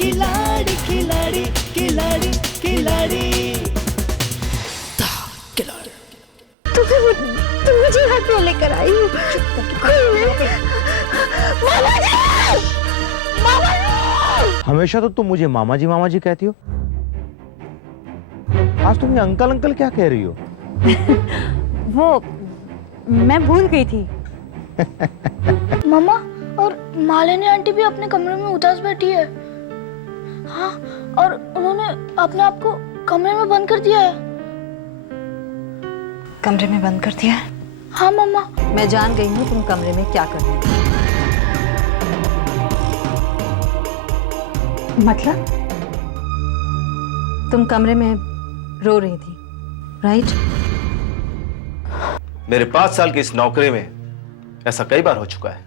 खिलाड़ी खिलाड़ी खिलाड़ी खिलाड़ी तुम मुझे यहाँ क्यों लेकर आई हो? मामा जी! मामा जी! हमेशा तो तुम मुझे मामा जी कहती हो, आज तुम ये अंकल अंकल क्या कह रही हो? वो मैं भूल गई थी। मामा और मालिनी आंटी भी अपने कमरे में उदास बैठी है। हाँ, और उन्होंने अपने आप को कमरे में बंद कर दिया है। कमरे में बंद कर दिया है? हाँ मामा। मैं जान गई हूँ तुम कमरे में क्या कर रही थी। मतलब तुम कमरे में रो रही थी, राइट? मेरे 5 साल की इस नौकरी में ऐसा कई बार हो चुका है,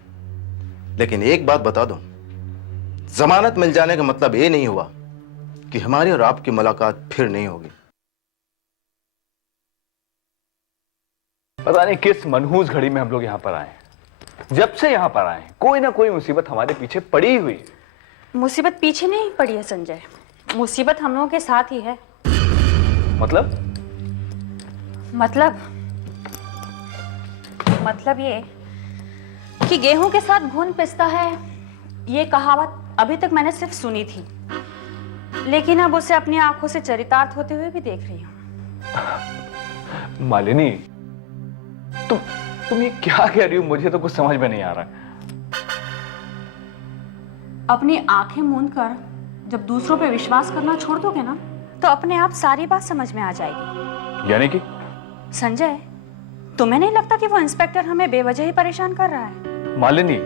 लेकिन एक बात बता दूं, जमानत मिल जाने का मतलब ये नहीं हुआ कि हमारी और आपकी मुलाकात फिर नहीं होगी। पता नहीं किस मनहूस घड़ी में हम लोग यहाँ पर आए हैं। जब से यहाँ पर आए हैं कोई ना कोई मुसीबत हमारे पीछे पड़ी हुई है। मुसीबत पीछे नहीं पड़ी है संजय, मुसीबत हम लोगों के साथ ही है। मतलब ये कि गेहूं के साथ घुन पिसता है, ये कहावत अभी तक मैंने सिर्फ सुनी थी, लेकिन अब उसे अपनी आंखों से चरितार्थ होते हुए भी देख रही हूँ। मालिनी, तुम ये क्या कह रही हो? मुझे तो कुछ समझ में नहीं आ रहा है। अपनी आंखें मूंद कर जब दूसरों पे विश्वास करना छोड़ दोगे ना, तो अपने आप सारी बात समझ में आ जाएगी। यानी कि? संजय, तुम्हें नहीं लगता कि वो इंस्पेक्टर हमें बेवजह ही परेशान कर रहा है? मालिनी,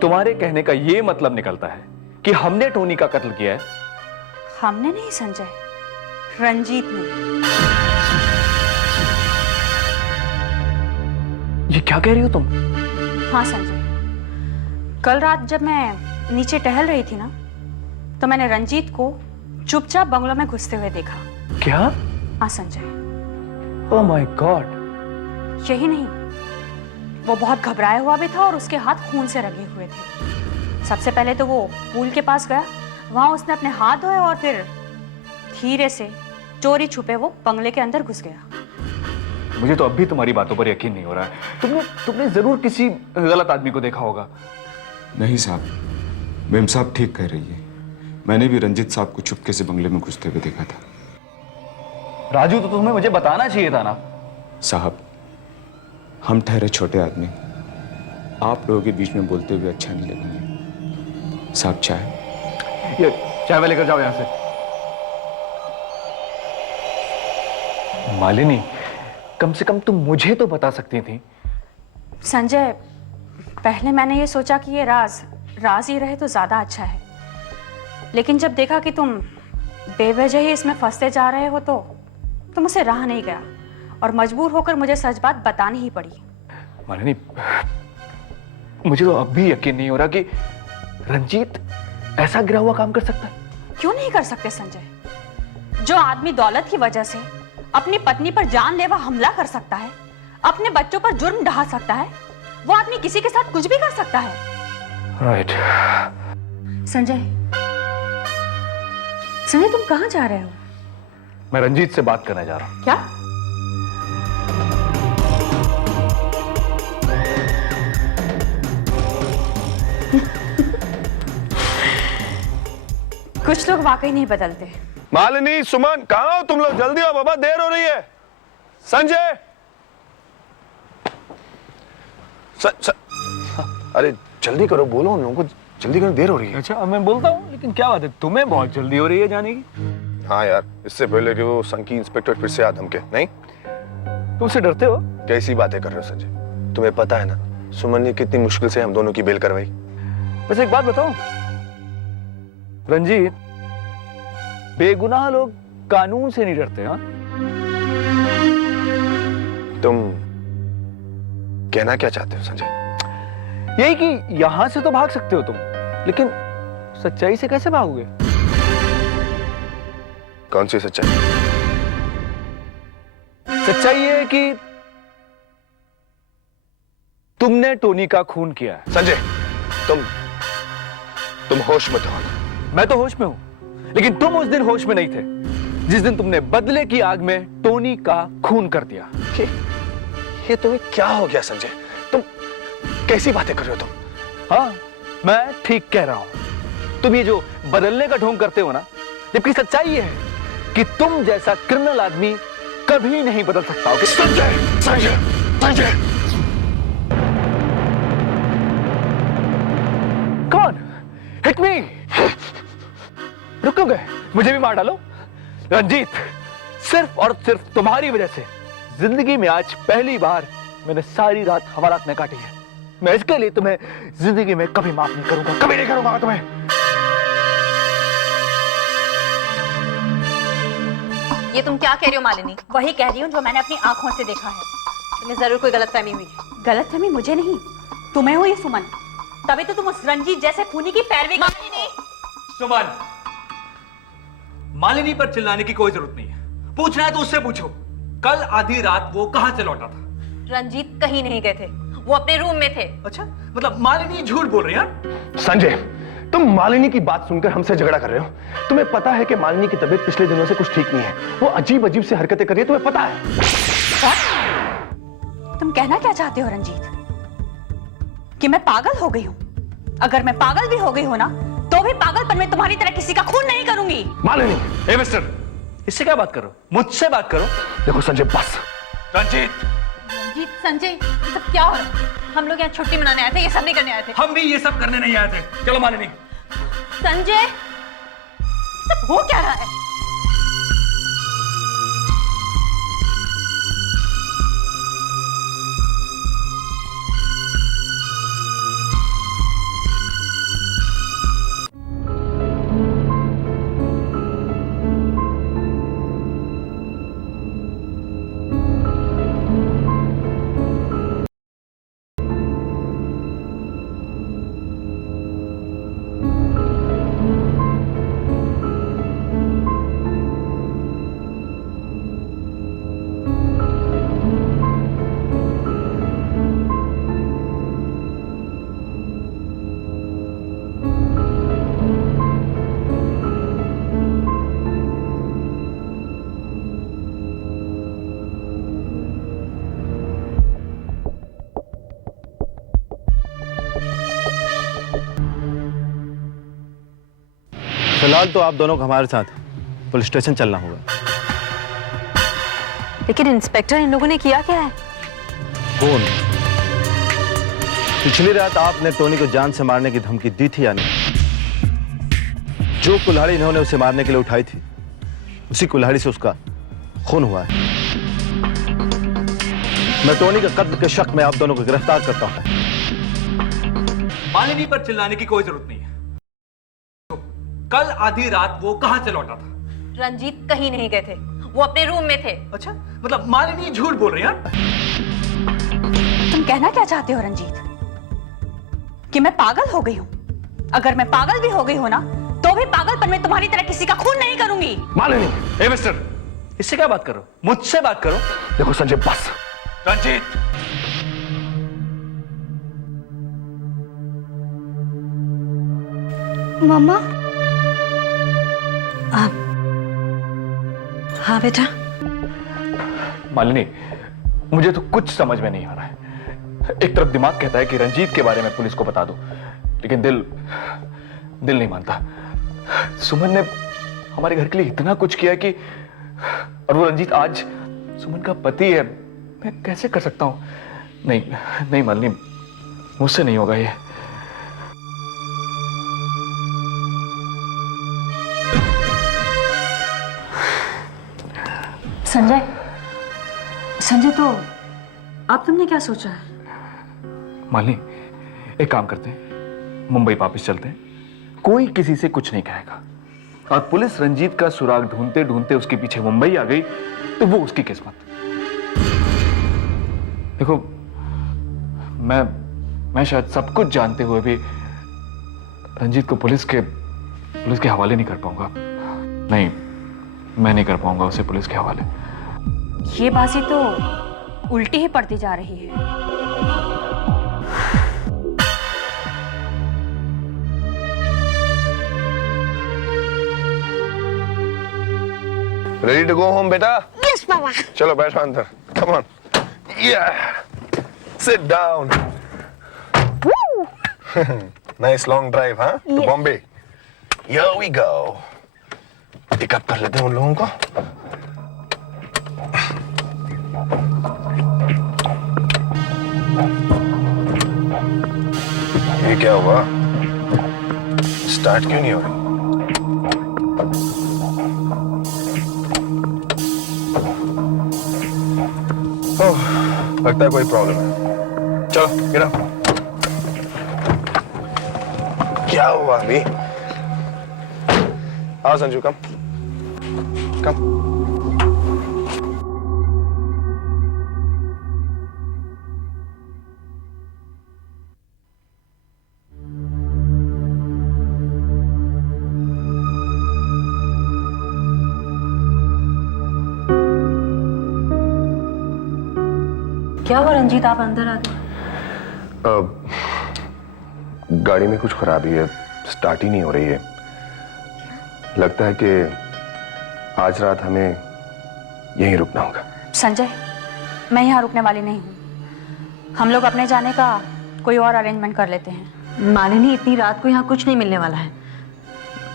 तुम्हारे कहने का ये मतलब निकलता है कि हमने टोनी का कत्ल किया है? हमने नहीं संजय, रंजीत ने। ये क्या कह रही हो तुम? हाँ संजय, कल रात जब मैं नीचे टहल रही थी ना, तो मैंने रंजीत को चुपचाप बंगलों में घुसते हुए देखा। क्या? हाँ संजय। Oh my God. यही नहीं, वो बहुत घबराया हुआ भी था और उसके हाथ खून से रंगे हुए थे। सबसे पहले तो वो पूल के पास गया, वहां उसने अपने हाथ धोए और फिर धीरे से चोरी छुपे वो बंगले के अंदर घुस गया। मुझे तो अब भी तुम्हारी बातों पर यकीन नहीं हो रहा है। तुमने जरूर किसी गलत आदमी को देखा होगा। नहीं साहब, मेम साहब ठीक कह रही है। मैंने भी रंजीत साहब को चुपके से बंगले में घुसते हुए देखा था। राजू, तो तुम्हें मुझे बताना चाहिए था ना। साहब, हम ठहरे छोटे आदमी, आप लोगों के बीच में बोलते हुए अच्छा नहीं लगेंगे। साहब, चाय। ये चाय वाले लेकर जाओ यहां से। मालिनी, कम से कम तुम मुझे तो बता सकती थी। संजय, पहले मैंने ये सोचा कि ये राज ही रहे तो ज्यादा अच्छा है, लेकिन जब देखा कि तुम बेवजह ही इसमें फंसते जा रहे हो तो मुझसे रहा नहीं गया और मजबूर होकर मुझे सच बात बतानी ही पड़ी। मालिनी, मुझे तो अब भी यकीन नहीं हो रहा कि रंजीत ऐसा गिरा हुआ काम कर सकता है। क्यों नहीं कर सकते संजय? जो आदमी दौलत की वजह से अपनी पत्नी पर जानलेवा हमला कर सकता है, अपने बच्चों पर जुर्म ढा सकता है, वो आदमी किसी के साथ कुछ भी कर सकता है। राइट। संजय, तुम कहां जा रहे हो? मैं रंजीत से बात करने जा रहा हूं। क्या? कुछ लोग वाकई नहीं बदलते। मालिनी, सुमन, कहां हो तुम लोग? जल्दी आओ बाबा, देर हो रही है। संजय, अरे जल्दी करो, बोलो उन लोगों को जल्दी करो, देर हो रही है। अच्छा, मैं बोलता हूँ, लेकिन क्या बात है, तुम्हें बहुत जल्दी हो रही है जाने की? हाँ यार, इससे पहले कि वो संकी इंस्पेक्टर फिर से आ धमके। नहीं, तुमसे डरते हो? कैसी बातें कर रहे हो संजय? तुम्हें पता है ना सुमन ने कितनी मुश्किल से हम दोनों की बेल करवाई। वैसे एक बात बताओ रंजीत, बेगुनाह लोग कानून से नहीं डरते। हाँ, तुम कहना क्या चाहते हो संजय? यही कि यहां से तो भाग सकते हो तुम, लेकिन सच्चाई से कैसे भागोगे? कौन सी सच्चाई? सच्चाई ये है कि तुमने टोनी का खून किया है। संजय, तुम होश में हो ना? मैं तो होश में हूं, लेकिन तुम उस दिन होश में नहीं थे जिस दिन तुमने बदले की आग में टोनी का खून कर दिया। ये तुम्हें क्या हो गया संजय? तुम कैसी बातें कर रहे हो तुम? हाँ, मैं ठीक कह रहा हूं। तुम ये जो बदलने का ढोंग करते हो ना, जबकि सच्चाई ये है कि तुम जैसा क्रिमिनल आदमी कभी नहीं बदल सकता। ओके? संजय, संजय, संजय! कौन? Hit me! रुक क्यों गए? मुझे भी मार डालो। रंजीत, सिर्फ और सिर्फ तुम्हारी वजह से जिंदगी में आज पहली बार मैंने सारी रात हवालात में काटी है। मैं इसके लिए तुम्हें जिंदगी में कभी माफ नहीं करूंगा, कभी नहीं करूंगा तुम्हें। ये तुम क्या कह रही हो मालिनी? वही कह रही हूँ जो मैंने अपनी आंखों से देखा है। तुम्हें जरूर कोई गलतफहमी हुई है। गलतफहमी मुझे नहीं, तुम्हें हुई सुमन। तभी तो तुम उस रंजीत जैसे खूनी की पैरवी कर। सुमन, मालिनी पर चिल्लाने की कोई जरूरत नहीं है। पूछना है तो उससे पूछो, कल आधी रात वो कहां से लौटा था? रंजीत कहीं नहीं गए थे, वो अपने रूम में थे। अच्छा, मतलब मालिनी झूठ बोल रही है? संजय, तुम मालिनी की बात सुनकर हमसे झगड़ा कर रहे हो। तुम्हें पता है कि मालिनी की तबीयत पिछले दिनों से कुछ ठीक नहीं है। वो अजीब अजीब से हरकतें कर रही है, तुम्हें पता है? तुम कहना क्या चाहते हो रंजीत? कि मैं पागल हो गई हूं? अगर मैं पागल भी हो गई हूं ना, तो भी पागलपन में तुम्हारी तरह किसी का खून नहीं करूंगी। मालिनी! ए मिस्टर, इससे क्या बात करो? मुझसे बात करो। देखो संजय, बस। रंजीत! रंजीत, संजय, ये सब क्या हो रहा है? हम लोग यहाँ छुट्टी मनाने आए थे, ये सब नहीं करने आए थे। हम भी ये सब करने नहीं आए थे। चलो मालिनी। संजय, सब हो क्या रहा है? फिलहाल तो आप दोनों को हमारे साथ पुलिस स्टेशन चलना होगा। लेकिन इंस्पेक्टर, इन लोगों ने किया क्या है? कौन? पिछली रात आपने टोनी को जान से मारने की धमकी दी थी या नहीं? जो कुल्हाड़ी इन्होंने उसे मारने के लिए उठाई थी, उसी कुल्हाड़ी से उसका खून हुआ है। मैं टोनी के कत्ल के शक में आप दोनों को गिरफ्तार करता हूं। मालिनी पर चिल्लाने की कोई जरूरत नहीं है। कल आधी रात वो कहां से लौटा था? रंजीत कहीं नहीं गए थे, वो अपने रूम में थे। अच्छा, मतलब मालिनी झूठ बोल रही है? तुम कहना क्या चाहते हो रंजीत? कि मैं पागल हो गई हूं? अगर मैं पागल भी हो गई हूं ना, तो भी पागलपन में तुम्हारी तरह किसी का खून नहीं करूंगी। मालिनी! ए मिस्टर, इससे क्या बात करो? मुझसे बात करो। देखो संजय, बस। रंजीत! मामा? हाँ बेटा। मालिनी, मुझे तो कुछ समझ में नहीं आ रहा है। एक तरफ दिमाग कहता है कि रंजीत के बारे में पुलिस को बता दो, लेकिन दिल नहीं मानता। सुमन ने हमारे घर के लिए इतना कुछ किया कि, और वो रंजीत आज सुमन का पति है। मैं कैसे कर सकता हूं? नहीं मालिनी, मुझसे नहीं होगा ये। संजय, तो अब तुमने क्या सोचा है? मालिनी, एक काम करते हैं, मुंबई वापस चलते हैं। कोई किसी से कुछ नहीं कहेगा, और पुलिस रंजीत का सुराग ढूंढते ढूंढते उसके पीछे मुंबई आ गई तो वो उसकी किस्मत। देखो, मैं शायद सब कुछ जानते हुए भी रंजीत को पुलिस के हवाले नहीं कर पाऊंगा। नहीं, मैं नहीं कर पाऊंगा उसे पुलिस के हवाले। ये बाजी तो उल्टी ही पड़ती जा रही है। Ready to go home, beta? Yes papa. चलो बैठो अंदर. Come on. Yeah. Sit down. Nice long drive, huh? To Bombay. Here we go. Pick up कर लेते हैं उन लोगों को. ये क्या हुआ? स्टार्ट क्यों नहीं हो रही? ओह, लगता है कोई प्रॉब्लम है. चलो गिरा. क्या हुआ अभी? आओ संजू, कम कम. क्या हुआ रंजीत, आप अंदर आ गए? गाड़ी में कुछ खराबी है, स्टार्ट ही नहीं हो रही है. लगता है कि आज रात हमें यहीं रुकना होगा. संजय, मैं यहाँ रुकने वाली नहीं हूँ. हम लोग अपने जाने का कोई और अरेंजमेंट कर लेते हैं. मालिनी, इतनी रात को यहाँ कुछ नहीं मिलने वाला है,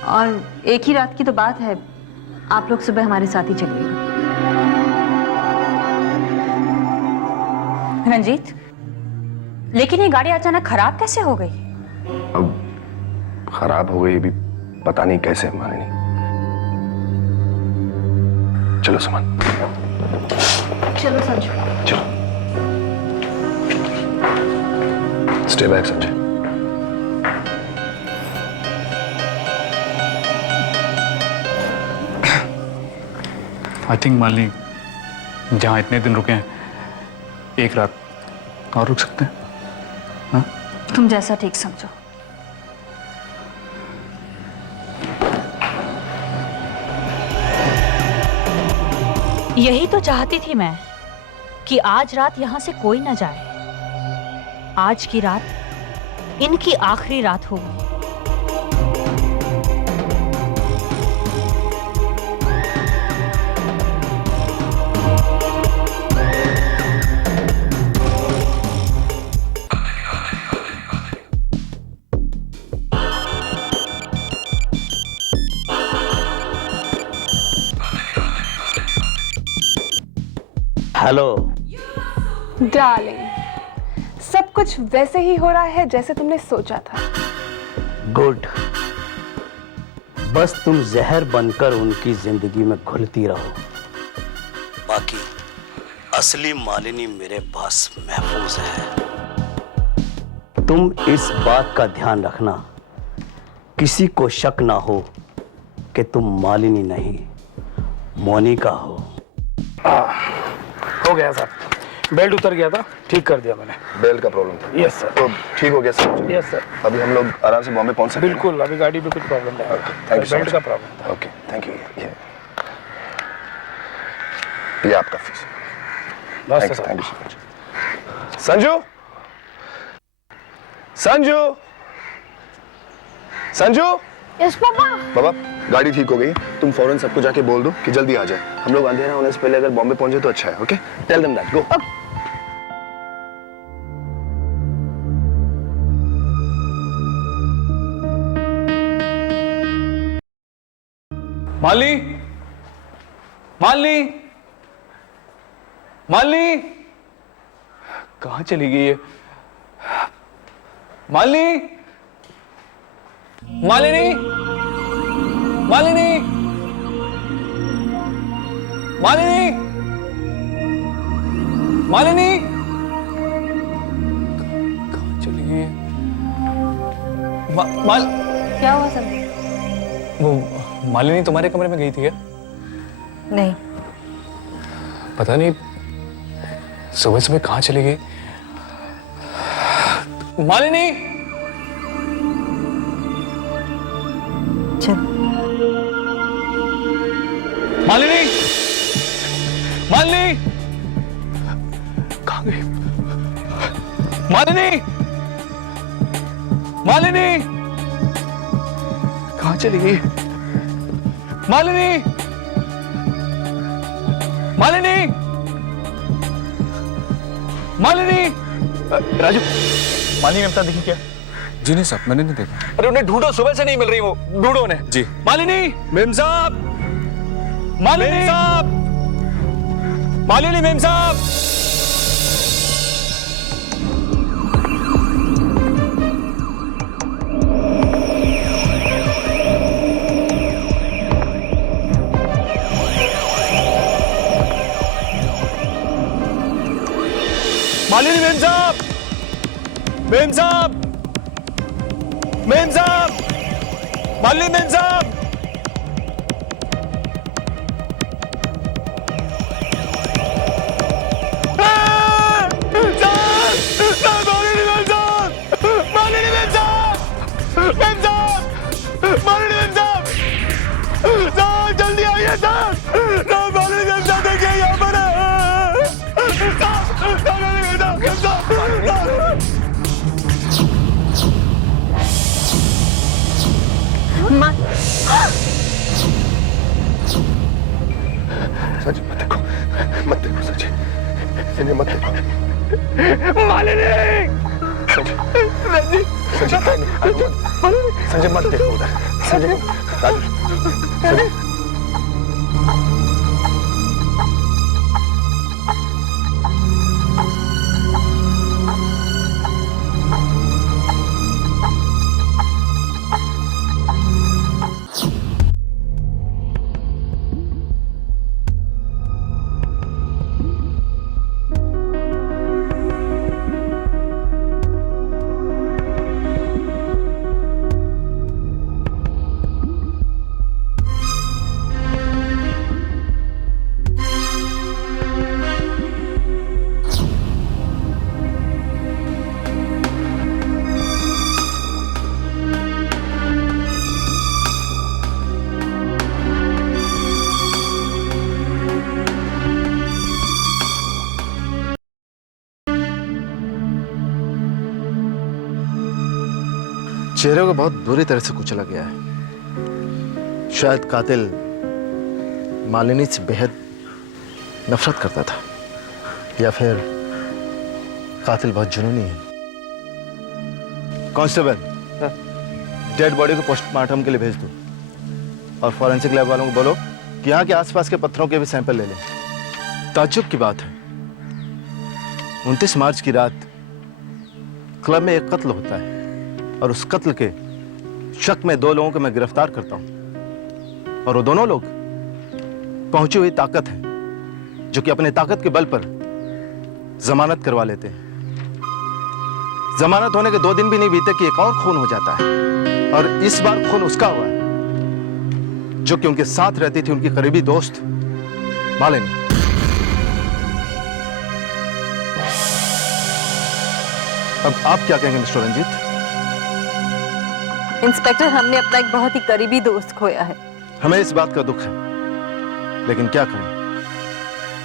और एक ही रात की तो बात है. आप लोग सुबह हमारे साथ ही चलिएगा. रंजीत, लेकिन ये गाड़ी अचानक खराब कैसे हो गई? अब खराब हो गई भी पता नहीं कैसे. मालिनी, चलो सुमन. चलो संजू. चलो. Stay back Sanjay. I think Malini, जहाँ इतने दिन रुके हैं, एक रात और रुक सकते हैं. हाँ? तुम जैसा ठीक समझो. यही तो चाहती थी मैं कि आज रात यहां से कोई ना जाए. आज की रात इनकी आखिरी रात होगी. हेलो डार्लिंग, सब कुछ वैसे ही हो रहा है जैसे तुमने सोचा था. गुड. बस तुम जहर बनकर उनकी जिंदगी में घुलती रहो. बाकी असली मालिनी मेरे पास महफूज है. तुम इस बात का ध्यान रखना, किसी को शक ना हो कि तुम मालिनी नहीं, मोनिका हो. हो गया सर, बेल्ट उतर गया था, ठीक कर दिया मैंने. बेल्ट का प्रॉब्लम था? Yes sir. तो ठीक हो गया सर? Yes sir. अभी हम लोग आराम से बॉम्बे पहुंच सकते हैं? बिल्कुल, अभी गाड़ी में कुछ प्रॉब्लम नहीं है. Thank you. बेल्ट का प्रॉब्लम था. Okay, thank you. ये आपका फीस. बस sir. Thank you so much. Sanju, Sanju, Sanju. Yes papa. बाबा, गाड़ी ठीक हो गई. तुम फौरन सबको जाके बोल दो कि जल्दी आ जाए. हम लोग अंधेरा होने से पहले अगर बॉम्बे पहुंचे तो अच्छा है. Okay, tell them that. Go. Malini, Malini, Malini, कहाँ चली गई है? मालिनी, मालिनी, मालिनी, मालिनी, मालिनी, कहाँ चली गई है? क्या हुआ संजय? वो मालिनी तुम्हारे कमरे में गई थी क्या? नहीं. पता नहीं सुबह सुबह कहाँ चली गई. मालिनी, चल. मालिनी, मालिनी, कहाँ गई? मालिनी, मालिनी, कहाँ चली गई? मालिनी, मालिनी, मालिनी, राजू, मालिनी मेमसाब दिखी क्या? जी नहीं साहब, मैंने नहीं देखा। अरे उन्हें ढूंढो, सुबह से नहीं मिल रही वो, ढूंढो उन्हें। जी। मालिनी, मेमसाब, मालिनी साहब, मालिनी मेमसाब। मालिनी मेम साहब, मेम साहब, मेम साहब, मालिनी मेम साहब, मालिनी मेम साहब, मालिनी मेम साहब, मेम साहब, मालिनी मेम साहब, साहब जल्दी आइए साहब, मालिनी मेम साहब देखिए यहाँ पर है। सच मत देखो, मत देखो सच, इन्हें मत देखो। मालिनी, संजय, संजय मत देखो उधर, संजय, राजू, संजय। चेहरे को बहुत बुरी तरह से कुचला गया है। शायद कातिल मालिनी से बेहद नफरत करता था, या फिर कातिल बहुत जुनूनी है। कांस्टेबल, डेड बॉडी को पोस्टमार्टम के लिए भेज दो और फॉरेंसिक लैब वालों को बोलो कि यहाँ के आसपास के पत्थरों के भी सैंपल ले लें। ताज्जुब की बात है, 29 मार्च की रात क्लब में एक कत्ल होता है और उस कत्ल के शक में 2 लोगों को मैं गिरफ्तार करता हूं, और वो दोनों लोग पहुंची हुई ताकत है जो कि अपने ताकत के बल पर जमानत करवा लेते हैं। जमानत होने के 2 दिन भी नहीं बीते कि एक और खून हो जाता है, और इस बार खून उसका हुआ है जो कि उनके साथ रहती थी उनकी करीबी दोस्त मालिनी। अब आप क्या कहेंगे मिस्टर रंजीत? इंस्पेक्टर, हमने अपना एक बहुत ही करीबी दोस्त खोया है। हमें इस बात का दुख है, लेकिन क्या करें,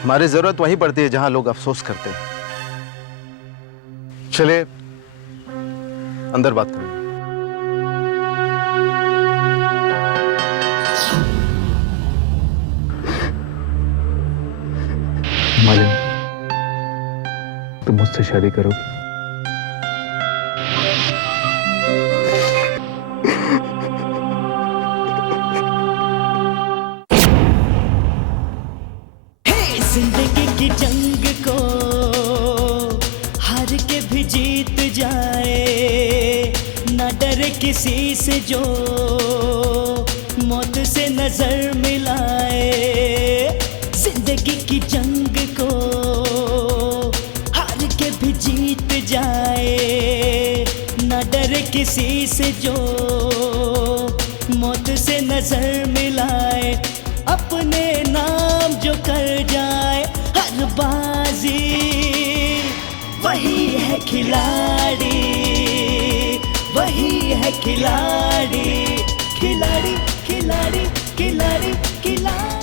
हमारी जरूरत वहीं पड़ती है जहां लोग अफसोस करते हैं। चलिए अंदर बात करेंगे। मालिनी, तुम मुझसे शादी करोगी? जिंदगी की जंग को हार के भी जीत जाए, ना डरे किसी से जो मौत से नजर मिलाए। जिंदगी की जंग को हार के भी जीत जाए, ना डरे किसी से जो मौत से नजर मिलाए। अपने नाम जो कर जाए हर बाजी, वही है खिलाड़ी, वही है खिलाड़ी, खिलाड़ी, खिलाड़ी, खिलाड़ी, खिलाड़ी।